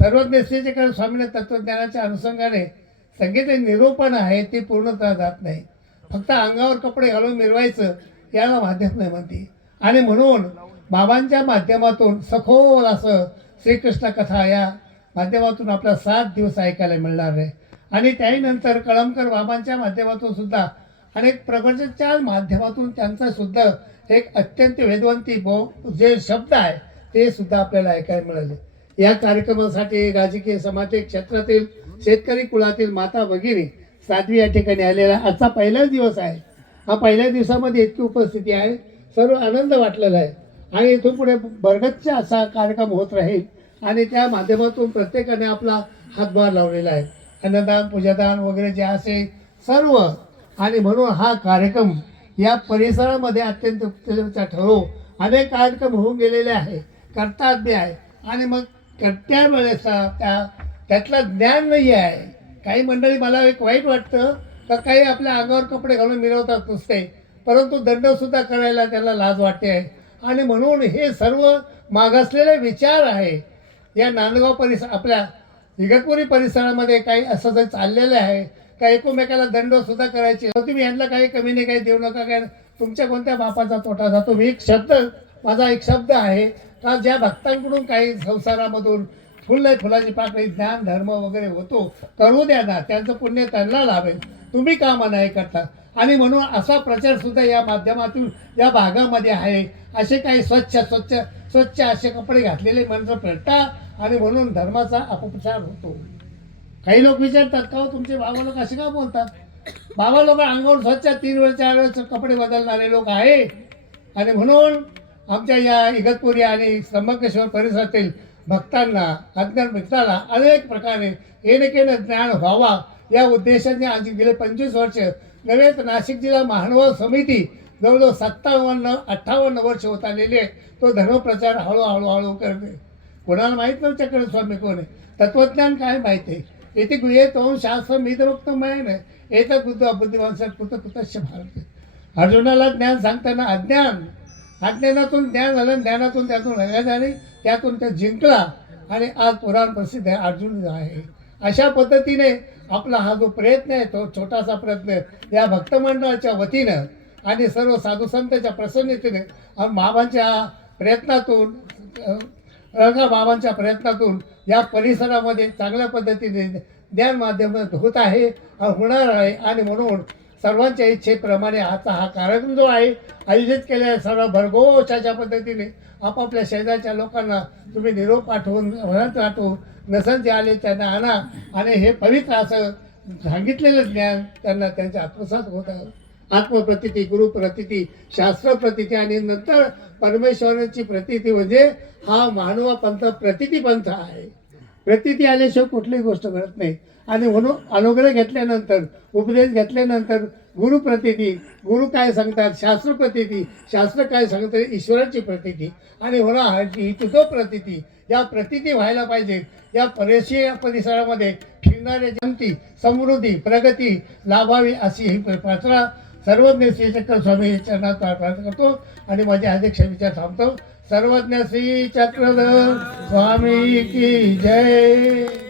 सर्वज्ञ श्रीचक्र स्वामींना तत्वज्ञानाच्या अनुषंगाने संगीत निरूपण आहे ते पूर्णतः जात नाही. फक्त अंगावर कपडे घालून मिरवायचं याला माध्यम नाही म्हणते. आणि म्हणून बाबांच्या माध्यमातून सखोल असं श्रीकृष्ण कथा या माध्यमातून आपला 7 दिवस ऐकायला मिळणार आहे. आणि त्यानंतर कळमकर बाबांच्या माध्यमातून सुद्धा अनेक प्रगतीच्या माध्यमातून त्यांचा सुद्धा एक अत्यंत वेदवंती जे शब्द आहे ते सुद्धा आपल्याला ऐकायला मिळाले. या कार्यक्रमासाठी राजकीय सामाजिक क्षेत्रातील शेतकरी कुळातील माता भगिनी साध्वी या ठिकाणी आलेला आजचा पहिलाच दिवस आहे. हा पहिल्या दिवसामध्ये इतकी उपस्थिती आहे, सर्व आनंद वाटलेला आहे. आणि इथून पुढे बरगतचा असा कार्यक्रम होत राहील आणि त्या माध्यमातून प्रत्येकाने आपला हातभार लावलेला आहे. अन्नदान पूजादान वगैरे जे असे सर्व. आणि म्हणून हा कार्यक्रम या परिसरामध्ये अत्यंत उत्तेजनाचा ठरो. अनेक कार्यक्रम होऊन गेलेले आहे, करतात बी आहे. आणि मग करत्या वेळेस त्यातलं ज्ञान नाही आहे. काही मंडळी मला एक वाईट वाटतं का काही आपल्या अंगावर कपडे घालून मिरवतात नुसते, परंतु दंडसुद्धा करायला त्याला लाज वाटते आहे. आणि म्हणून हे सर्व मागासलेले विचार आहे. या नांदगाव आपल्या इगतपुरी परिसरामध्ये काही असं जे चाललेलं आहे का एकमेकाला दंडसुद्धा करायचे. तुम्ही यांना काही कमी नाही काही देऊ नका, काय तुमच्या कोणत्या बापाचा तोटा जातो. मी माझा एक शब्द आहे का ज्या भक्तांकडून काही संसारामधून फुलाची पाकळी ज्ञान धर्म वगैरे होतो करू द्या ना, त्यांचं पुण्य त्यांना लाभेल. तुम्ही का मनाई करता. आणि म्हणून असा प्रचार सुद्धा या माध्यमातून या भागामध्ये आहे. असे काही स्वच्छ असे कपडे घातलेले मंत्र फिरतात आणि म्हणून धर्माचा अपप्रचार होतो. काही लोक विचारतात का तुमचे बाबा लोक असे का बोलतात. बाबा लोक अंगावर स्वच्छ 3 वेळ 4 वेळेस कपडे बदलणारे लोक आहे. आणि म्हणून आमच्या या इगतपुरी आणि त्र्यंबकेश्वर परिसरातील भक्तांना अज्ञान मित्राला अनेक प्रकारे येणेकेनं ज्ञान व्हावा या उद्देशाने आज गेले 25 वर्ष नव्हे तर नाशिक जिल्हा महानुभाव समिती जवळजवळ 57-58 वर्ष होत आलेली आहे. तो धर्मप्रचार हळूहळू करते. कोणाला माहीत नव्हतं चक्र स्वामी कोण आहे, तत्वज्ञान काय माहिती आहे. येथे गुहे तो शास्त्र मी तर फक्त माहीत नाही येतात बुद्धिमान कुतश्य भारत. अर्जुनाला ज्ञान सांगताना अज्ञानातून ज्ञान झालं, ज्ञानातून त्यातून रंगा झाली, त्यातून त्या जिंकला आणि आज पुराण प्रसिद्ध आहे अर्जुन आहे. अशा पद्धतीने आपला हा जो प्रयत्न आहे तो छोटासा प्रयत्न या भक्तमंडळाच्या वतीनं आणि सर्व साधू संतांच्या प्रसन्नतेने बाबांच्या प्रयत्नातून बाबांच्या प्रयत्नातून या परिसरामध्ये चांगल्या पद्धतीने ज्ञान माध्यम होत आहे होणार आहे. आणि म्हणून सर्वांच्या इच्छेप्रमाणे आता हा कार्यक्रम जो आहे आयोजित केला आहे सर्व भरघोषाच्या पद्धतीने आपापल्या शेजारच्या लोकांना तुम्ही निरोप पाठवून नसन जे आले त्यांना आणा आणि हे पवित्र असं सांगितलेलं ज्ञान त्यांना त्यांच्या आत्मसात होत आहे. आत्मप्रतीती, गुरुप्रतीती, शास्त्रप्रतीती आणि नंतर परमेश्वराची प्रतीती म्हणजे हा मानवा पंथ प्रतीती पंथ आहे. प्रतीती आल्याशिवाय कुठलीही गोष्ट घडत नाही. आणि म्हणून अनुग्रह घेतल्यानंतर उपदेश घेतल्यानंतर गुरुप्रतीती, गुरु काय सांगतात, शास्त्रप्रतीती, शास्त्र काय सांगतात, ईश्वराची प्रतीती. आणि होणार ही तुझो प्रतीती या प्रतीती व्हायला पाहिजे. या परिसरामध्ये फिरणाऱ्या जनती समृद्धी प्रगती लाभावी अशी ही प्रार्थना सर्वज्ञ श्रीचक्र स्वामी चरणात प्रार्थना करतो आणि माझे अध्यक्ष विचार थांबतो. सर्वज्ञ श्री चक्रधर स्वामी की जय.